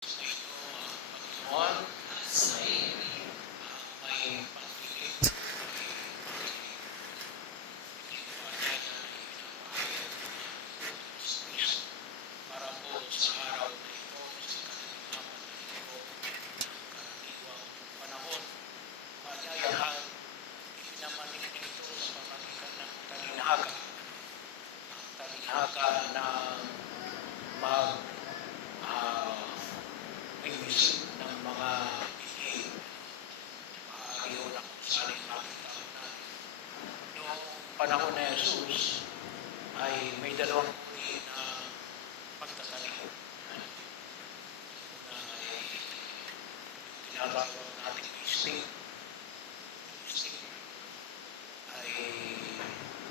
Sa inyo, Panginoon, sa may pagpilit, may pagpapalala na ipinapahayag ng Diyos Kristo para po sa araw na ito, sa kalalimaman na ito, ng karaniwang panahon. Payayahan, ipinamanik nito sa pamagitan ng talinhaga. Ang talinhaga ng mag inisip ng mga bihig. Ayaw na kung saan makita natin. Noong panahon na Jesus ay may dalawang uri na pagtatanim. Una ay tinatawag natin stick. Stick ay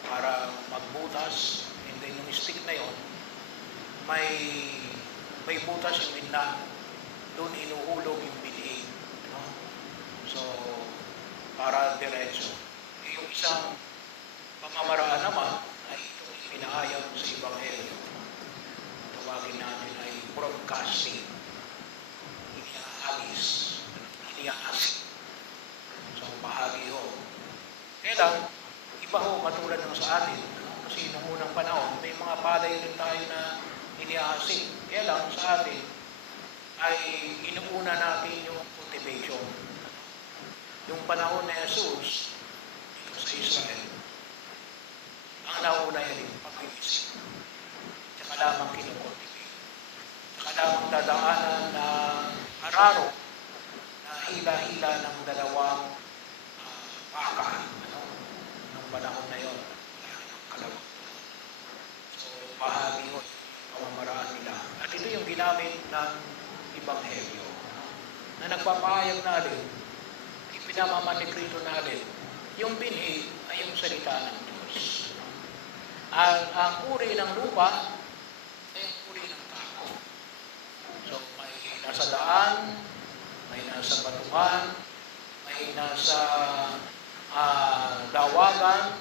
para magbutas, and then yung stick na yon may butas yung minna, doon inuhulog yung binhi. No? So, para diretso. Yung isang pamamaraan naman ay itong pinahayag sa Ebanghelyo. Tawagin natin ay broadcasting. Iniahagis. Iniahasik. So, bahagi ho. Kaya iba ho katulad ng sa atin. Kasi nung unang panahon, may mga palay din tayo na iniahasik. Kaya lang sa atin, ay inuuna natin yung cultivation. Yung panahon na Jesus, dito sa Israel, ang nauna yan yung pag-iisip. Tsaka lamang kinukultivate. Tsaka lamang dadaanan na araro na hila-hila ng dalawang baka. Nung panahon na yun, kalawang. So, bahagi yun, pamamaraan nila. At ito yung ginamit ng Ebanghelyo na nagpapahayag natin, ipinamamanikrito natin, yung binhi ay yung salita ng Diyos. Ang uri ng lupa ay ang uri ng tao. So, may nasa daan, may nasa batuhan, may nasa dawagan,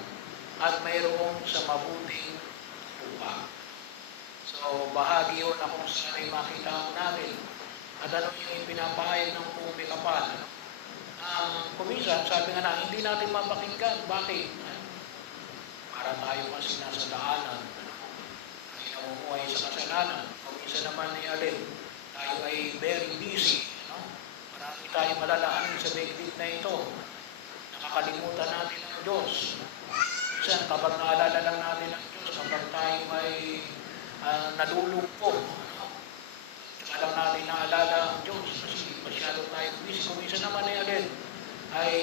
at mayroong sa mabuting lupa. So, bahagi yun na kung saan ay makita natin. At ano yung pinapahayag ng pumikapal. Kuminsan, sabi nga na, hindi natin mapakinggan. Bakit? Para tayo kasi nasa daanan. Ay namumuhay sa kasalanan. Kuminsan naman ay alin. Tayo ay very busy. Marami tayo malalahanin sa daigdig na ito. Nakakalimutan natin ang Diyos. Minsan, kapag naalala lang natin ang Diyos, kapag tayo ay nalulungkot, alam natin naalala ang Diyos kasi masyado tayo busy. Kung isa naman ay alin, ay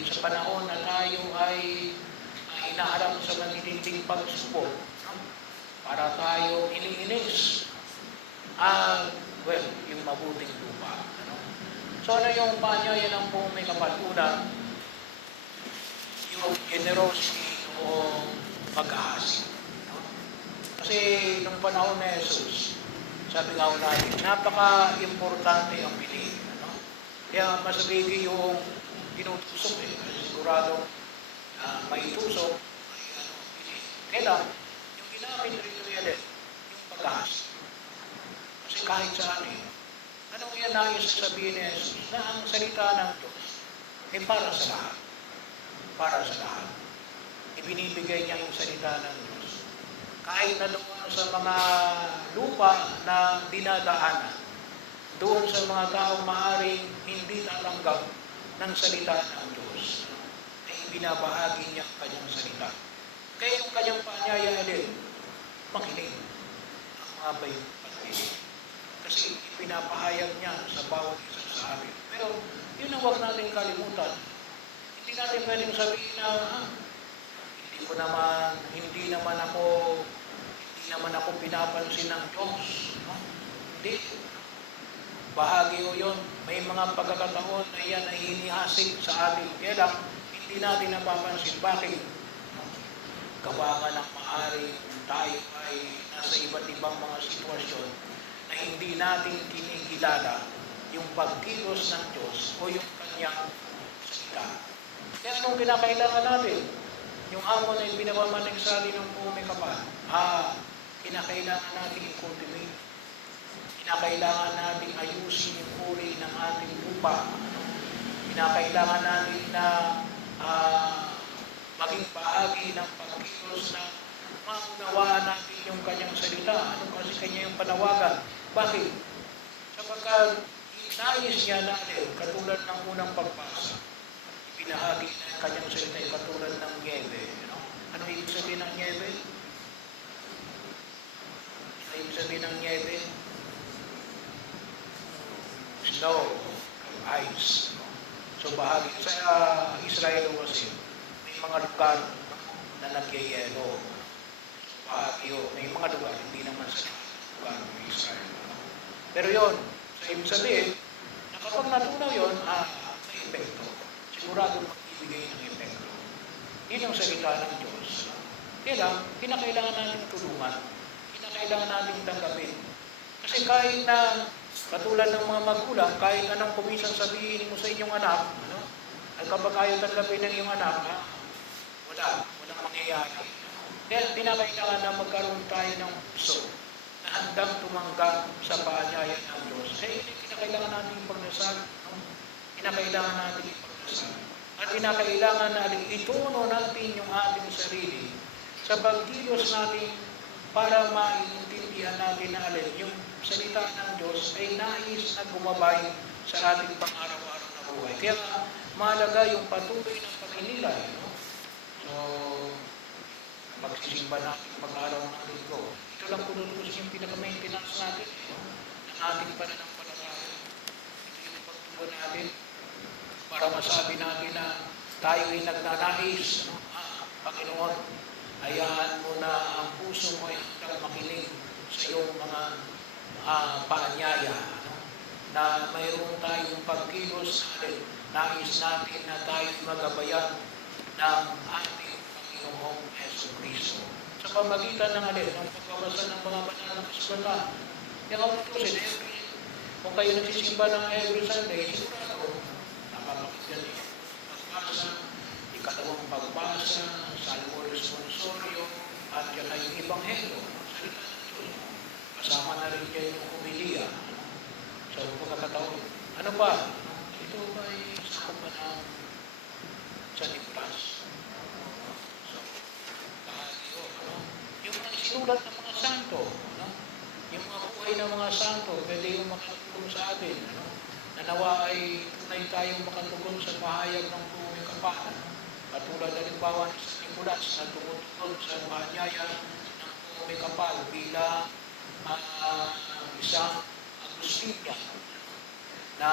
sa panahon na tayo ay inaharap sa matitinding pagsubok, para tayo iniinis. Yung mabuting lupa. So, ano yung panyayan ng pumikapal? Una, yung generosity o pag-ahasik. Kasi nung panahon na Jesus, sabi nga natin, napaka-importante ang pili. Kaya masabigi yung tinutusok sigurado may tusok, may pili. Kaya yung ginamit rito yan yung pag-ahas. Kasi kahit saan anong yan na yung sasabihin ni Jesus, na ang salita ng Diyos ay para sa lahat. Para sa lahat. Ibinibigay niya yung salita ng Diyos. Kahit na doon sa mga lupa na dinadaanan, doon sa mga taong maaaring hindi tatanggap ng salita ng Diyos, ay binabahagi niya ang kanyang salita. Kaya yung kanyang paanyaya din, makinig ang mga bayong pag-ibig. Kasi ipinapahayag niya sa bawat isa sa amin. Pero yun ang huwag natin kalimutan. Hindi natin pwedeng sabihin na, hindi naman ako pinapansin ng Diyos. No? Hindi. Bahagi ko yun. May mga pagkakataon na yan ay hinihasik sa atin. Kaya lang, hindi natin napapansin. Bakit? Gawa nga ng maaari tayo ay nasa iba't ibang mga sitwasyon na hindi natin kinikilala yung pagkilos ng Diyos o yung kanyang salita. Kaya anong kinakailangan natin? Yung hamon ay pinapamanig sa atin ng pumikapal. Kinakailangan natin i-cultivate. kinakailangan natin ayusin yung uri ng ating lupa. Kinakailangan natin na maging bahagi ng pagkilos na maunawaan natin yung kanyang salita. Ano kasi kanya yung panawagan? Bakit? Sapagkat inayos niya natin, katulad ng unang pagbasa, ibinahagi na yung kanyang salita, katulad ng niebe. Ano ibig sabihin ng niebe? Ano ibig sabihin ng niebe? Snow, ice. So bahagi sa Israel kasi may mga lugar na nagyayelo. Bahagi yun. May mga lugar, hindi naman sa lugar ng Israel. Pero yun, so ibig sabihin, na kapag natunaw yun, may epekto. Sigurado magbibigay ng epekto. Yun yung salita ng Diyos. Kaya lang, kinakailangan natin tulungan. Kinakailangan natin tanggapin. Kasi kahit na, katulad ng mga magulang, kahit anong kumisang sabihin mo sa inyong anak, at kapag ayaw tanggapin ng iyong anak, walang mangyayari. Kaya kinakailangan na magkaroon tayo ng puso na handang tumanggap sa paanyaya ng Diyos. Kinakailangan natin ipagdasal. Kinakailangan natin ipagdasal. At kinakailangan natin ituno natin yung ating sarili sa pagkilos natin para maintindihan natin na alin yung salita ng Diyos ay nais na gumabay sa ating pang-araw-araw na buhay. Kaya mahalaga yung patuloy ng paghinilay. So, magsisimba natin pag-araw ng linggo. Ito lang punutusin yung pinaka-maintenance natin ng ating pananampalataya. Ito yung pagtubo natin para masabi natin na tayo ay nagnanais. Panginoon, hayaan mo na ang puso mo ay hanggang makinig sa iyong mga paanyaya. Na mayroon tayong pagkilos natin. Nais natin na tayo magabayan ng ating Panginoong Jesucristo. Sa pamagitan ng ng pagbabasa ng mga banal na kasulatan. Kaya kung kayo nagsisimba ng every Sunday, sigurado, napapakinggan niyo. Pagbasa, ikalawang pagbasa, Salmo Responsorio, at yan ay yung Ebanghelyo. Salita ng Diyos. Kasama na rin yan yung homilia. Sa pagkakataon. Ano ba? Ito ba ay sakop ba ng San Nicolas? So, bahagi yun. Yung mga sinulat ng mga santo, yung mga buhay ng mga santo, pwede yung makatulong sa atin. Na nawa ay tunay tayong makatulong sa pahayag ng buhay kapal. Katulad na limbawa ni San Nicolas na tumutugon sa mahanyaya ng buhay kapal bilang isang Agustina na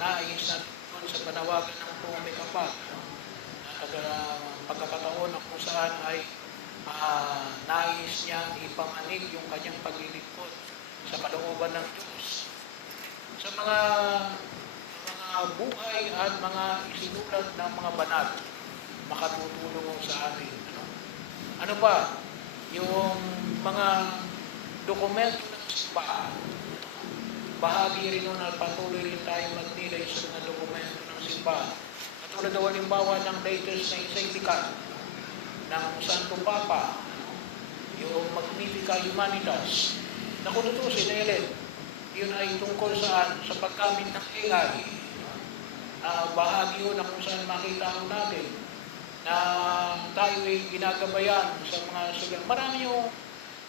nais na tungkol sa panawagan ng buhay kapal. Pagkakataon na kung saan ay nais niyang ipanganig yung kanyang paglilingkod sa kalooban ng Diyos. Sa mga buhay at mga isinulat ng mga banal, makatutulong sa atin. Ano ba? Yung mga dokumento ng simbahan. Bahagi rin nun at patuloy rin tayo magnilay sa mga dokumento ng simbahan. Katulad daw halimbawa ng latest na encyclical ng Santo Papa, yung Magnificat Humanitas, na kung tutusin na yun ay tungkol saan? Sa paggamit ng AI. Bahagi yun na kung saan makita ko natin na tayo ay ginagabayan sa mga sugal. Marami yung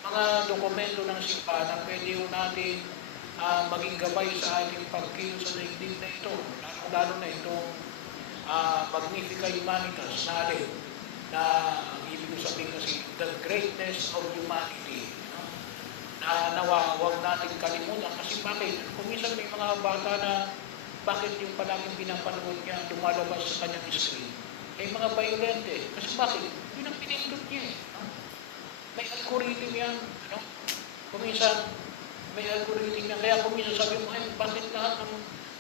mga dokumento ng simbahan na pwede yung natin maging gabay sa ating pagkilos sa daigdig na ito. Lalo na itong Magnificat Humanitas natin na ibig sabihin kasi the greatness of humanity. Na nawa, huwag natin kalimutan. Kasi bakit? Kung minsan may mga bata na bakit yung palaging pinapanood niya lumalabas sa kanyang screen? Ay mga violent eh. Kasi bakit? Yun ang pinindot niya eh. May algorithm yan. Kung minsan, may algorithm yan. Kaya kung minsan sabi mo, ay bakit lahat ng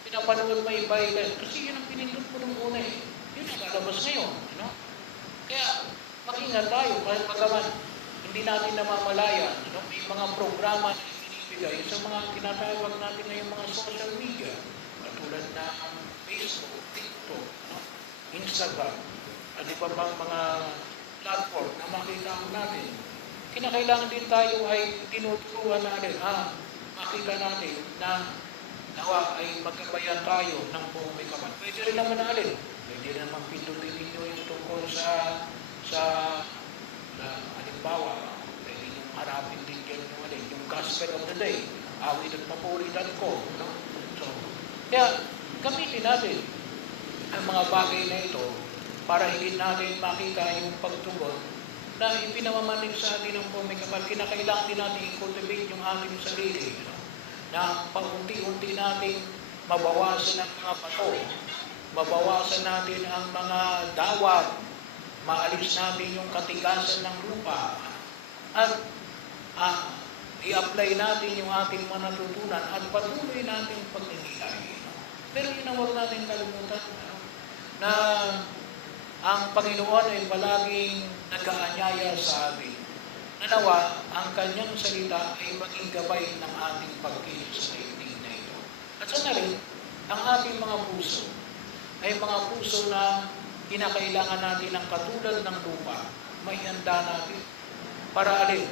pinapanood may violent? Kasi yun ang pinindot mo nung una eh. Yun ang lalabas ngayon. Kaya mag-ingat tayo kahit magaman hindi natin namamalayan. May mga programa na binibigay sa mga tinatawag natin ngayong mga social media. Katulad ng Facebook, TikTok, Instagram, at iba pang mga platform na makita natin. Kinakailangan din tayo ay tinuturuan natin, makita natin na nawa ay magkabayan tayo ng buong may kapal. Pwede rin naman alin. Pwede naman pindutin ninyo yung tungkol sa halimbawa, pwede yung harapin din yan yung alin, yung gospel of the day, awit at papuritan ko. No? So, kaya gamitin natin ang mga bagay na ito para higit natin makita yung pagtugon na ipinamamanig sa atin ng buong may kapal. Kinakailangan din natin i-cultivate yung ating sarili. No? Na paunti-unti natin mabawasan ang mga bato, mabawasan natin ang mga dawat, maalis natin yung katigasan ng lupa, at i-apply natin yung ating mga natutunan at patuloy natin pagninilay. Pero yun ang huwag natin kalimutan, na ang Panginoon ay palaging nag-aanyaya sa atin. Nanawa, ang kanyang salita ay maging gabay ng ating pagkilos sa daigdig na ito. At sana rin, ang ating mga puso ay mga puso na kinakailangan natin ng katulad ng lupa, may handa natin para alin,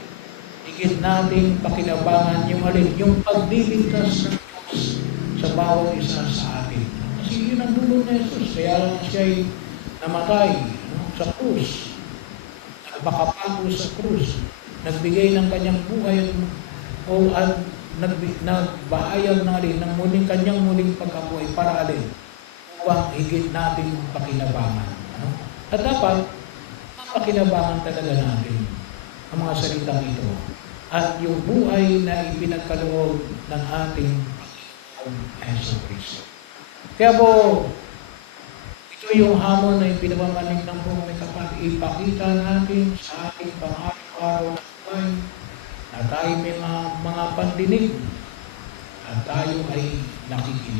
higit nating pakinabangan yung alin, yung pagliligtas ng Diyos sa bawat isa sa atin. Kasi yun ang dulo na Jesus, kaya lang siya'y namatay sa krus, nagbakapako sa krus, nagbigay ng kanyang buhay at nagbahayag ng alin, ng kanyang muling pagkabuhay para alin, upang higit natin pakinabangan. At dapat, pakinabangan talaga natin ang mga salitang ito at yung buhay na ipinagkaloob ng ating Yesu Cristo. Kaya po, ito yung hamon na ipinamamanig ng buong may kapal. Ipakita natin sa ating pang-araw-araw na buhay na tayo may mga pandinig at tayo ay nakikinig.